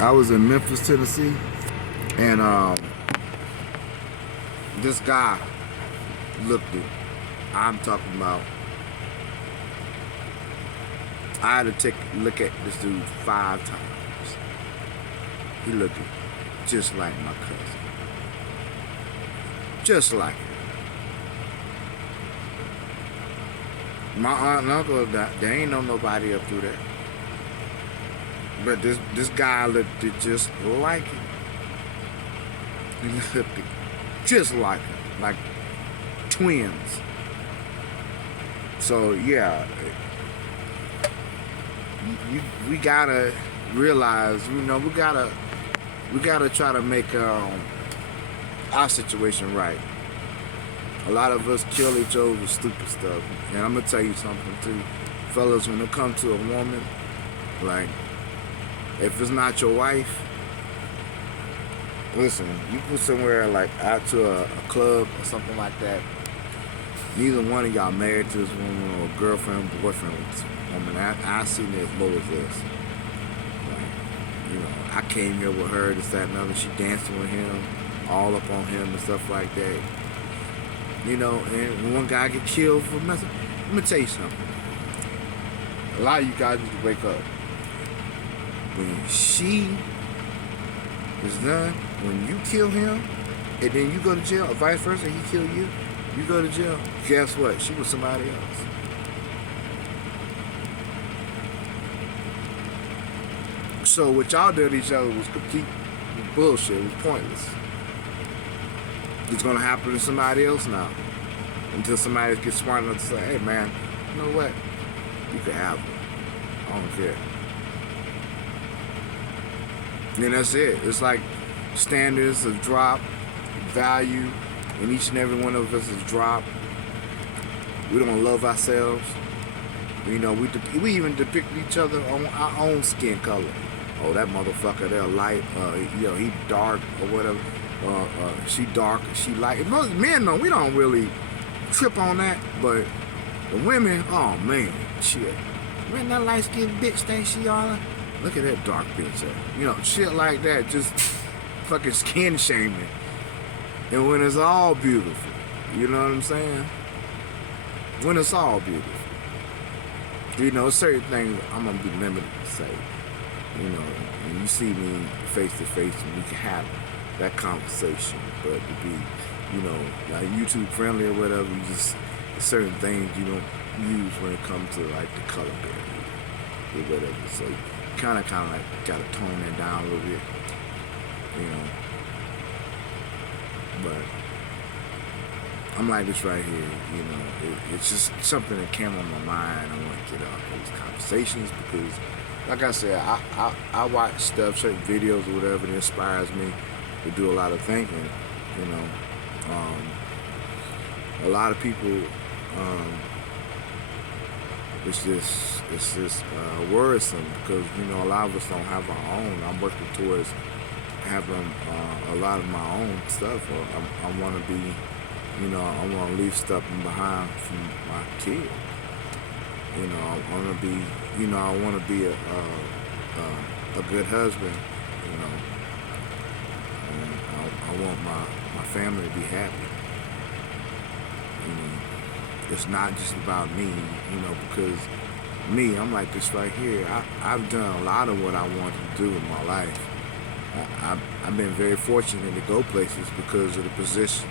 I was in Memphis, Tennessee, and this guy looked at. I'm talking about. I had to take a look at this dude 5 times. He looked just like my cousin, just like him. My aunt and uncle, there ain't nobody up through there. But this guy looked just like him. He looked just like him, like twins. So yeah, we gotta realize, we gotta try to make our situation right. A lot of us kill each other with stupid stuff, and I'm gonna tell you something too, fellas. When it comes to a woman, like, if it's not your wife, listen, you go somewhere like out to a club or something like that. Neither one of y'all married to this woman or girlfriend, boyfriend with this woman. I seen it as low as this. Like, I came here with her, this, that, and other. She dancing with him, all up on him and stuff like that. And one guy get killed for messing. Let me tell you something. A lot of you guys need to wake up. When she is done, when you kill him, and then you go to jail, or vice versa, he kill you, you go to jail. Guess what? She was somebody else. So what y'all did to each other was complete bullshit. It was pointless. It's gonna happen to somebody else now. Until somebody gets smart enough to say, hey man, you know what? You can have her. I don't care. And that's it. It's like standards have dropped, value in each and every one of us has dropped. We don't love ourselves. We even depict each other on our own skin color. Oh, that motherfucker, they're light. He dark or whatever. She dark, she light. Most men, though, we don't really trip on that, but the women, oh man, shit. Man, that light skinned bitch think she all. Look at that dark bitch. Shit like that, just fucking skin shaming. And when it's all beautiful, you know what I'm saying? When it's all beautiful. Certain things I'm gonna be limited to say. When you see me face to face, and we can have that conversation, but to be, like YouTube friendly or whatever, you just, certain things you don't use when it comes to like the color barrier or whatever. So you kind of like gotta tone that down a little bit, But I'm like this right here, it's just something that came on my mind. I want to get out of these conversations because, like I said, I watch stuff, certain videos or whatever that inspires me to do a lot of thinking. A lot of people, it's just worrisome because a lot of us don't have our own. I'm working towards having a lot of my own stuff. Or I want to be, I want to leave stuff behind from my kid. I want to be, I want to be a good husband. And I want my family to be happy. It's not just about me, because me, I'm like this right here. I've done a lot of what I wanted to do in my life. I've been very fortunate to go places because of the position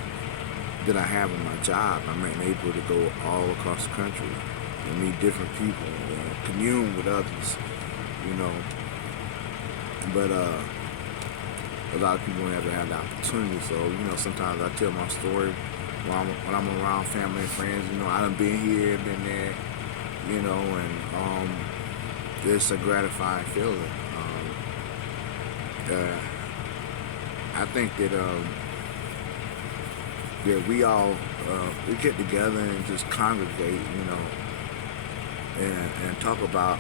that I have in my job. I'm able to go all across the country and meet different people and commune with others, But a lot of people never have the opportunity. So, sometimes I tell my story when I'm around family and friends. I done been here, been there, and it's a gratifying feeling. I think that we all we get together and just congregate, and talk about,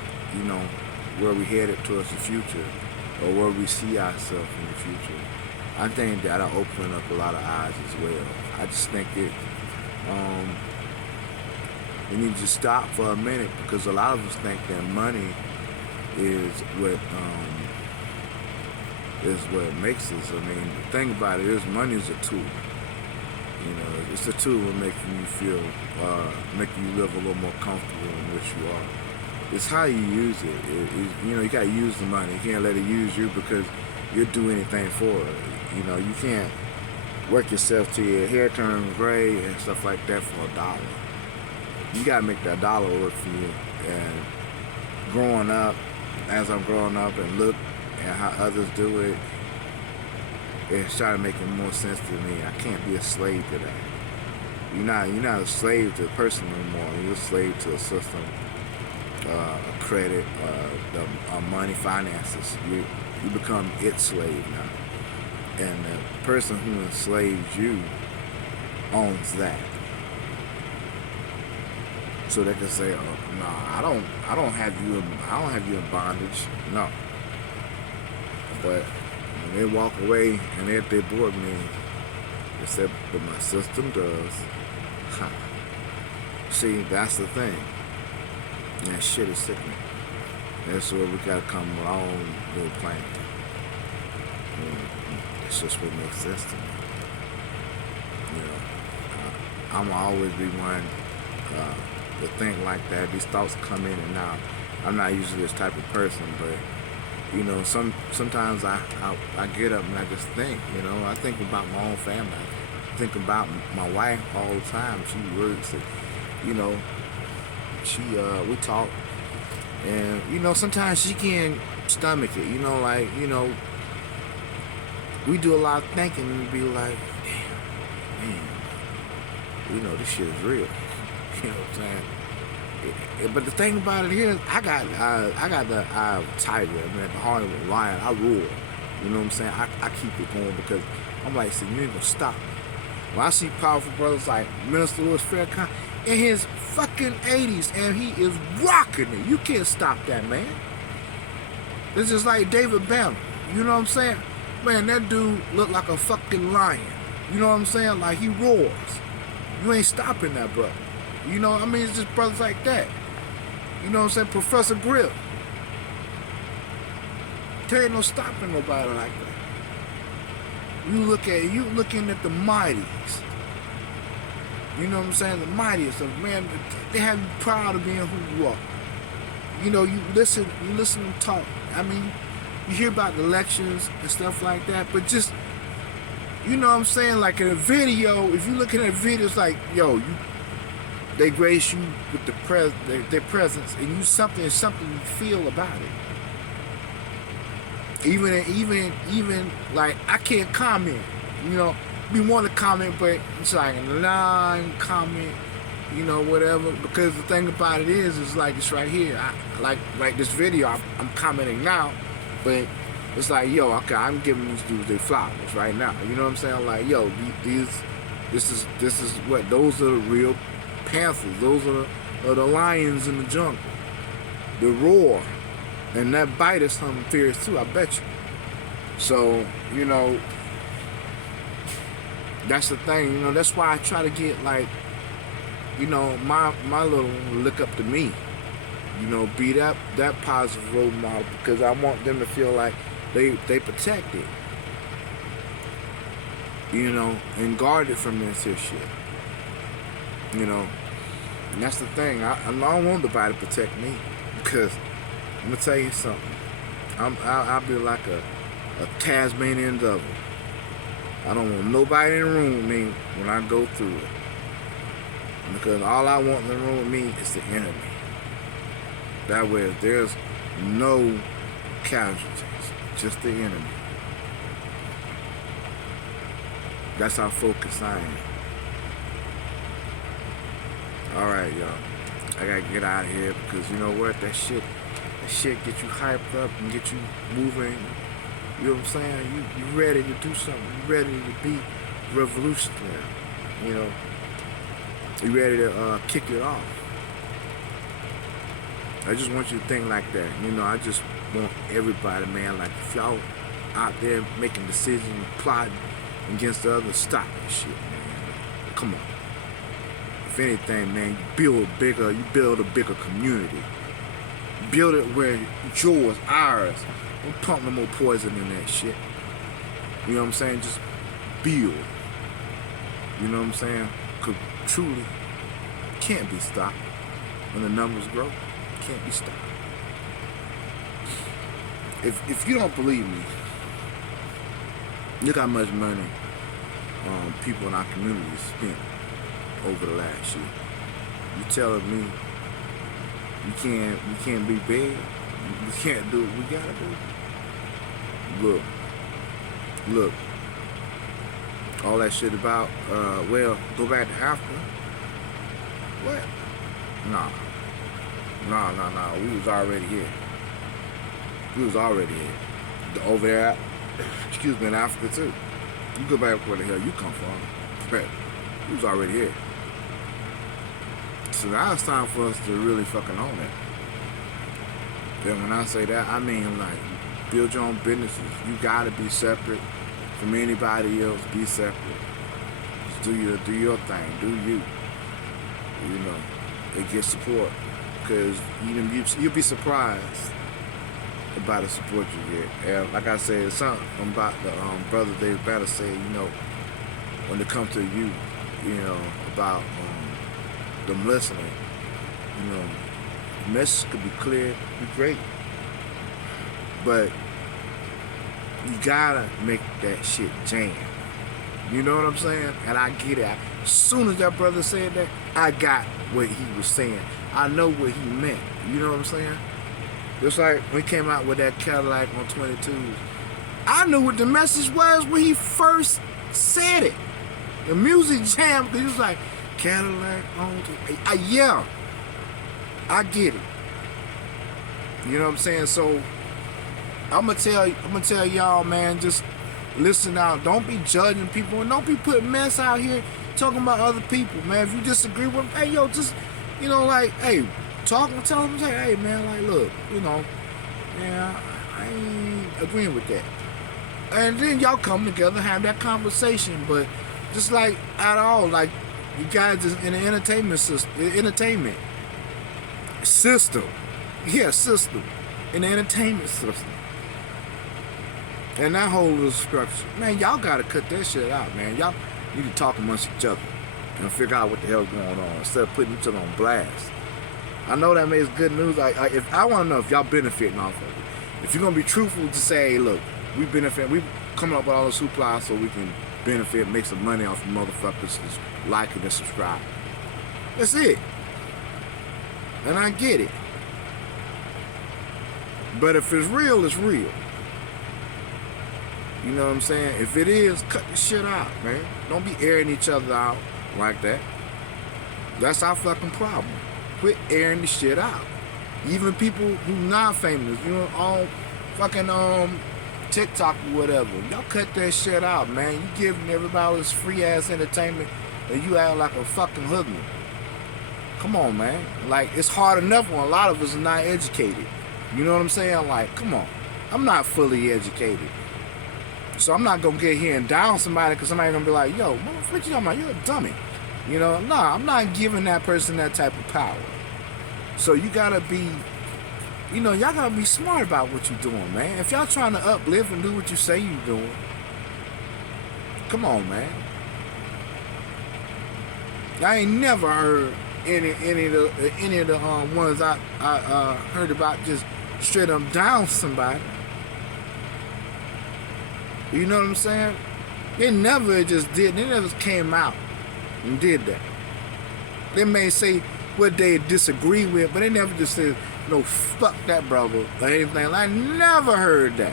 where we headed towards the future or where we see ourselves in the future. I think that'll open up a lot of eyes as well. I just think that we need to stop for a minute because a lot of us think that money is what is what makes us. I mean, the thing about it is money is a tool. You know, it's a tool that making you feel, making you live a little more comfortable in which you are. It's how you use it. You know, you gotta use the money. You can't let it use you because you'll do anything for it. You know, you can't work yourself till your hair turns gray and stuff like that for $1. You gotta make that dollar work for you. And growing up, as I'm growing up and look at how others do it, it started making more sense to me. I can't be a slave to that. You're not a slave to a person no more. You're a slave to a system, credit, money, finances. You become its slave now, and the person who enslaves you owns that. So they can say, "Oh, no, I don't have you in bondage." No, but when they walk away and they're at their board meeting, they said, "But my system does." Huh. See, that's the thing. And that shit is sickening. That's where we gotta come with our own little plan. It's just what makes sense to me. You know, I'm always be one to think like that. These thoughts come in and out. I'm not usually this type of person, but you know, sometimes I get up and I just think. You know, I think about my own family. I think about my wife all the time. She works, and you know, we talk, and you know, sometimes she can't stomach it. You know, like we do a lot of thinking and be like, damn, man, you know, this shit is real. You know what I'm saying? But the thing about it is, I got the eye of a tiger, man, the heart of a lion. I roar. You know what I'm saying? I keep it going because I'm like, see, you ain't gonna stop me. When I see powerful brothers like Minister Louis Farrakhan in his fucking 80s and he is rocking it, you can't stop that man. It's just like David Banner. You know what I'm saying? Man, that dude looked like a fucking lion. You know what I'm saying? Like he roars. You ain't stopping that brother. You know, I mean, it's just brothers like that. You know what I'm saying? Professor Grill. There ain't no stopping nobody like that. You looking at the mighties. You know what I'm saying? The mightiest of man, they have you proud of being who you are. You know, you listen and talk. I mean, you hear about the lectures and stuff like that, but just, you know what I'm saying? Like in a video, if you looking at a video, it's like, yo, they grace you with their presence, and you something you feel about it. Even like I can't comment, you know. We want to comment, but it's like non-comment, you know, whatever. Because the thing about it is like it's right here. Like this video, I'm commenting now, but it's like, yo, okay, I'm giving these dudes their flowers right now. You know what I'm saying? Like, yo, this is what, those are the real panthers. Those are the lions in the jungle. The roar, and that bite is something fierce too, I bet you. So, you know, that's the thing, you know, that's why I try to get, like, you know, my little one look up to me. You know, be that positive role model, because I want them to feel like they protected. You know, and guarded from this here shit. You know, and that's the thing. I don't want nobody to protect me, because I'm gonna tell you something. I'll be like a Tasmanian devil. I don't want nobody in the room with me when I go through it, because all I want in the room with me is the enemy. That way, there's no casualties, just the enemy. That's how focused I am. Alright, y'all. I gotta get out of here, because you know what? That shit get you hyped up and get you moving. You know what I'm saying? You ready to do something. You ready to be revolutionary. You know? You ready to kick it off. I just want you to think like that. You know, I just want everybody, man, like, if y'all out there making decisions, plotting against the others, stop that shit, man. Come on. If anything, man, you build a bigger community. Build it where it's yours, ours. Don't pump no more poison in that shit. You know what I'm saying? Just build. You know what I'm saying? Cause truly, can't be stopped. When the numbers grow, can't be stopped. If you don't believe me, look how much money people in our community spent over the last year. You telling me we can't be big? We can't do what we gotta do? Look. All that shit about, go back to Africa. What? Nah. We was already here. Over there, excuse me, in Africa too. You go back where the hell you come from. We was already here. So now it's time for us to really fucking own it. Then when I say that, I mean like build your own businesses. You gotta be separate from anybody else. Be separate. Just do your thing. Do you. You know, and get support. Because you'll be surprised about the support you get. And like I said, something about the brother Dave Banner said, you know, when it comes to you know, about them listening, you know, the message could be clear, be great. But you gotta make that shit jam. You know what I'm saying? And I get it. As soon as that brother said that, I got what he was saying. I know what he meant. You know what I'm saying? Just like when he came out with that Cadillac on 22s. I knew what the message was when he first said it. The music jam, because he was like, Cadillac on 22. Yeah. I get it. You know what I'm saying? So I'm gonna tell y'all, man, just listen out. Don't be judging people, and don't be putting mess out here talking about other people, man. If you disagree with them, hey, yo, just, you know, like, hey, talk and tell them, say, hey, man, like, look, you know, yeah, I ain't agreeing with that. And then y'all come together, have that conversation. But just like at all, like, you guys just in the entertainment system, in the entertainment system. And that whole little structure, man, y'all gotta cut that shit out, man. Y'all need to talk amongst each other and figure out what the hell's going on instead of putting each other on blast. I know that makes good news. If I want to know if y'all benefiting off of it. If you're gonna be truthful to say, hey, look, we benefit, we coming up with all the supply so we can benefit, make some money off of motherfuckers just liking and subscribing. That's it. And I get it. But if it's real, it's real. You know what I'm saying? If it is, cut the shit out, man. Don't be airing each other out like that. That's our fucking problem. Quit airing the shit out. Even people who not famous, you know, on fucking TikTok or whatever. Y'all cut that shit out, man. You giving everybody this free ass entertainment and you act like a fucking hoodlum. Come on, man. Like, it's hard enough when a lot of us are not educated. You know what I'm saying? Like, come on. I'm not fully educated. So I'm not gonna get here and down somebody because somebody's gonna be like, yo, motherfucker, you talking about? You're a dummy. You know, nah, I'm not giving that person that type of power. So you gotta be, you know, y'all gotta be smart about what you're doing, man. If y'all trying to uplift and do what you say you're doing, come on, man. I ain't never heard any of the ones I heard about just straight up down somebody. You know what I'm saying? They never just did. They never came out and did that. They may say what they disagree with, but they never just said, no, fuck that brother or anything. I never heard that.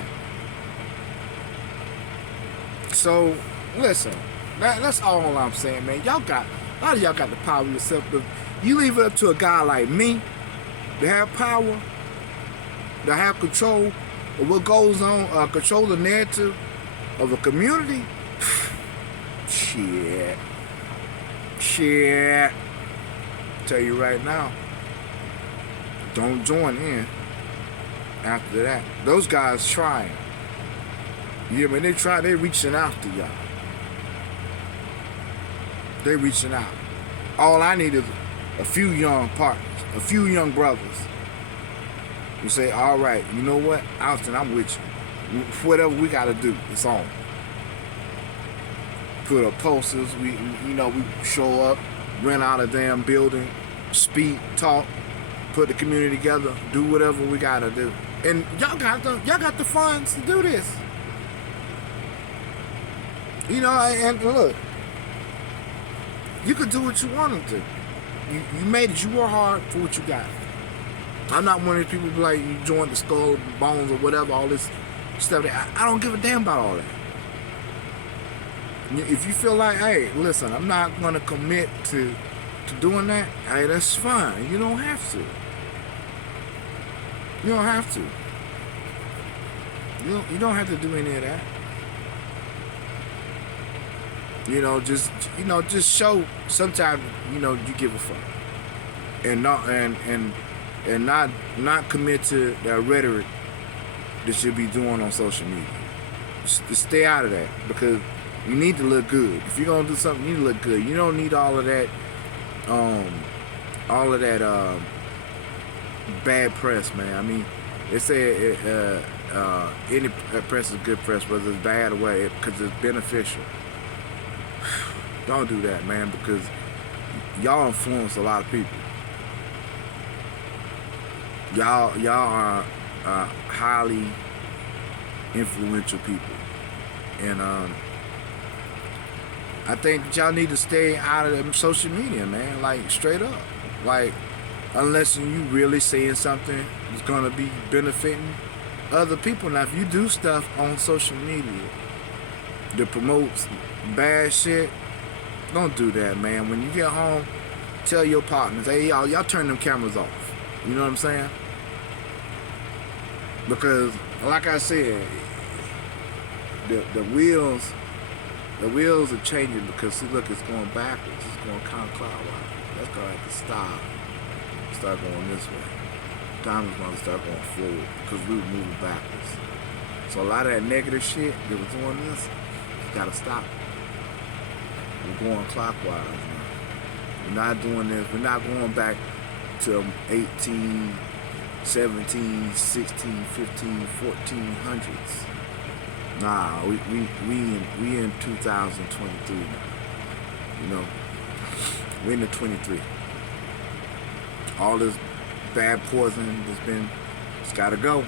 So, listen, that's all I'm saying, man. A lot of y'all got the power yourself. But you leave it up to a guy like me to have power, to have control of what goes on, control the narrative of a community. Shit. Tell you right now, don't join in after that. Those guys trying. Yeah, man, they reaching out to y'all. They reaching out. All I need is a few young partners, a few young brothers You say, all right, you know what, Austin, I'm with you. Whatever we gotta do, it's on. Put up posters. We show up, rent out a damn building, speak, talk, put the community together, do whatever we gotta do. And y'all got the funds to do this. And look, you could do what you wanted to. You made it. You work hard for what you got. I'm not one of these people who be like, you joined the Skull Bones or whatever, all this stuff. I don't give a damn about all that. If you feel like, hey, listen, I'm not going to commit to doing that, hey, that's fine. You don't have to. You don't have to. You don't have to do any of that. Just show sometimes, you give a fuck. And not commit to that rhetoric that you'll be doing on social media. Just stay out of that, because you need to look good. If you're gonna do something, you need to look good. You don't need all of that bad press, man. I mean, they say any press is good press, whether it's bad or what, because it's beneficial. Don't do that, man, because y'all influence a lot of people. Y'all are highly influential people, and I think y'all need to stay out of social media, man. Like, straight up, like, unless you really saying something that's gonna be benefiting other people. Now, if you do stuff on social media that promotes bad shit, don't do that, man. When you get home, tell your partners, hey, y'all turn them cameras off. You know what I'm saying? Because, like I said, the wheels are changing, because, see, look, it's going backwards. It's going counterclockwise. That's going to have to start going this way. Time is going to start going forward, because we were moving backwards. So a lot of that negative shit that was doing this, got to stop. We're going clockwise now. We're not doing this. We're not going back to 18, 17, 16, 15, 1400s. Nah, we in 2023 now. We're in the 23. All this bad poison it's gotta go.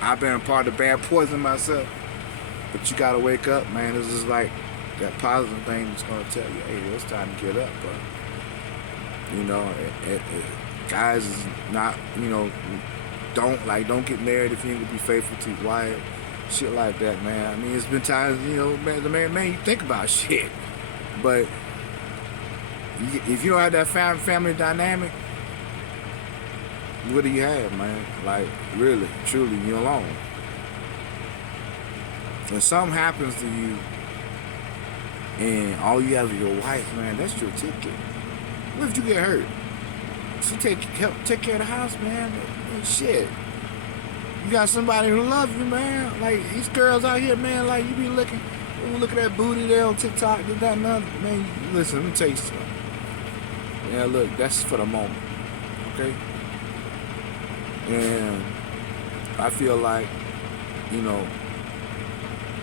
I've been a part of bad poison myself. But you gotta wake up, man. This is like that positive thing that's gonna tell you, hey, it's time to get up, bro. Guys is not, don't get married if you ain't gonna be faithful to your wife. Shit like that, man. I mean, it's been times, man, you think about shit. But if you don't have that family dynamic, what do you have, man? Like, really, truly, you're alone. When something happens to you and all you have is your wife, man, that's your ticket. What if you get hurt? She help take care of the house, man. And shit. You got somebody who loves you, man. Like, these girls out here, man, like, you be looking at that booty there on TikTok, this, that, and other. Man, listen, let me tell you something. Yeah, look, that's for the moment. Okay? And I feel like,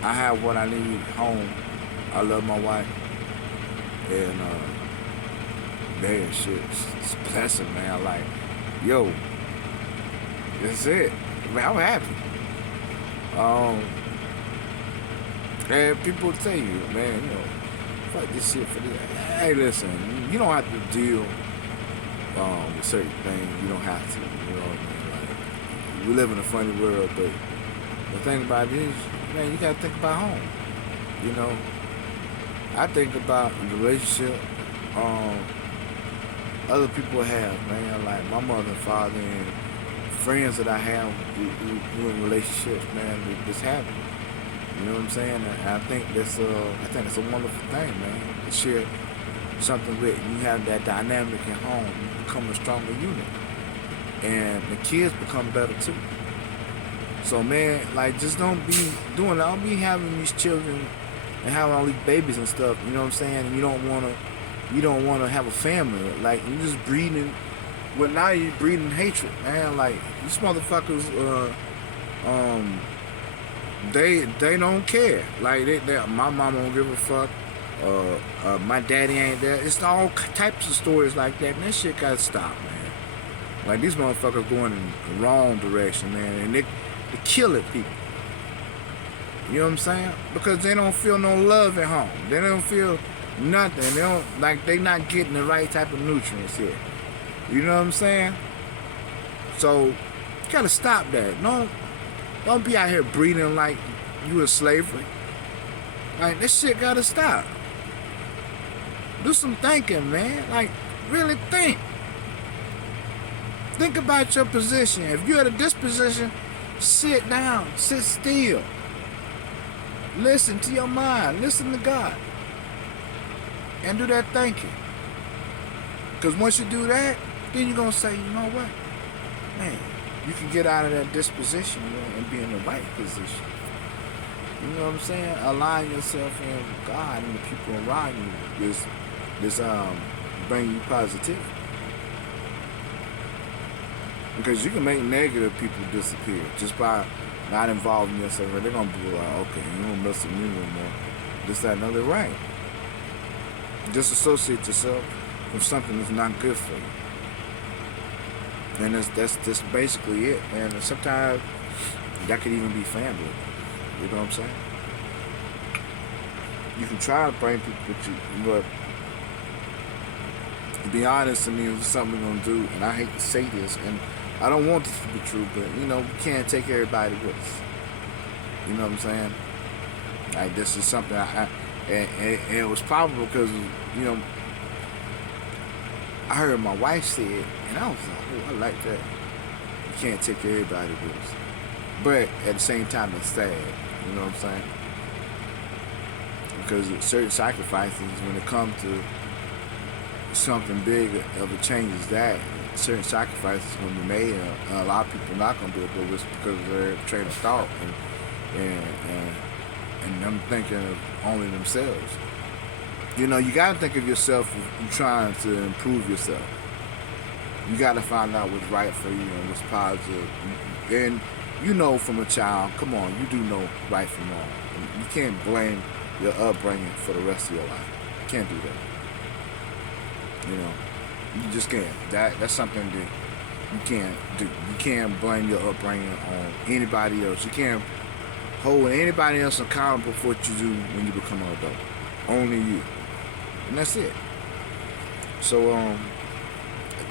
I have what I need home. I love my wife. And, man, shit, it's a blessing, man. Like, yo, that's it. Man, I'm happy. And people tell you, man, fuck this shit for this. Hey, listen, you don't have to deal with certain things. You don't have to. You know what I mean? Like, we live in a funny world, but the thing about it is, man, you gotta think about home. I think about the relationship other people have, man, like my mother and father and friends that I have who in relationships, man, that's happening. You know what I'm saying? And I think that's a wonderful thing, man. To share something with you, have that dynamic at home, you become a stronger unit, and the kids become better too. So, man, like, just don't be doing that. Don't be having these children and having all these babies and stuff. You know what I'm saying? And you don't want to have a family. Like, you're just breeding Well, now you breeding hatred, man. Like these motherfuckers, they don't care. Like my mama don't give a fuck. My daddy ain't there. It's all types of stories like that. And that shit gotta stop, man. Like these motherfuckers going in the wrong direction, man, and they killing people. You know what I'm saying? Because they don't feel no love at home. They don't feel nothing. They don't they not getting the right type of nutrients here. You know what I'm saying? So you gotta stop that. Don't be out here breeding like you in slavery. Like this shit gotta stop. Do some thinking, man. Like really think. Think about your position. If you're at a disposition, sit down, sit still. Listen to your mind. Listen to God. And do that thinking. Because once you do that, then you're going to say, you know what? Man, you can get out of that disposition, you know, and be in the right position. You know what I'm saying? Align yourself in with God and the people around you. This bring you positivity. Because you can make negative people disappear just by not involving yourself. They're going to be like, okay, you don't mess with me no more. This, that, and other, right. Disassociate yourself from something that's not good for you. And that's basically it, man. And sometimes that could even be family. You know what I'm saying? You can try to bring people with you, but to be honest, to me, it's something we're going to do. And I hate to say this, and I don't want this to be true, but, you know, we can't take everybody with us. You know what I'm saying? Like, this is something and it was probably because, you know, I heard my wife say it, and I was like, oh, I like that. You can't take everybody with us. But at the same time, it's sad. You know what I'm saying? Because certain sacrifices, when it comes to something big of a change as that, certain sacrifices going to be made, and a lot of people are not going to be able to do this because of their train of thought and them thinking of only themselves. You know, you got to think of yourself if you're trying to improve yourself. You got to find out what's right for you and what's positive. And you know from a child, come on, you do know right from wrong. You can't blame your upbringing for the rest of your life. You can't do that. You know, you just can't. That's something that you can't do. You can't blame your upbringing on anybody else. You can't hold anybody else accountable for what you do when you become an adult. Only you. And that's it. So,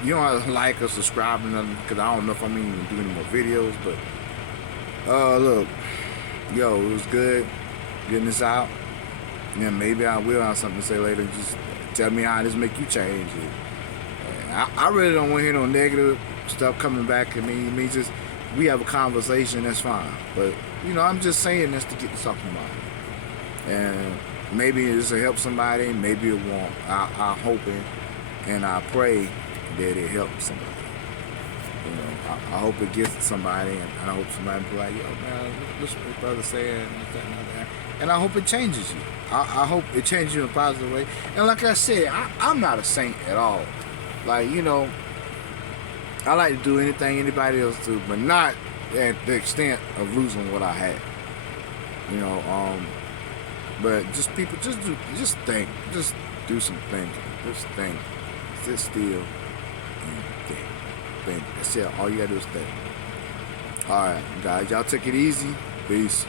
you don't have to like or subscribe or nothing, because I don't know if I'm even going to do any more videos, but, look, yo, it was good getting this out. Yeah, maybe I will have something to say later. Just tell me how this make you change it. I really don't want to hear no negative stuff coming back at me. Just, we have a conversation, that's fine. But, you know, I'm just saying this to get this off my mind. And maybe this will help somebody, maybe it won't. I hope and I pray that it helps somebody. You know, I hope it gets to somebody, and I hope somebody be like, yo, man, listen to what brother saying, and I hope it changes you. I hope it changes you in a positive way. And like I said, I'm not a saint at all. Like, you know, I like to do anything anybody else do, but not at the extent of losing what I had. You know, but just people, just think, just do some thinking, just think, sit still, and think. That's it. All you gotta do is think. All right, guys, y'all take it easy. Peace.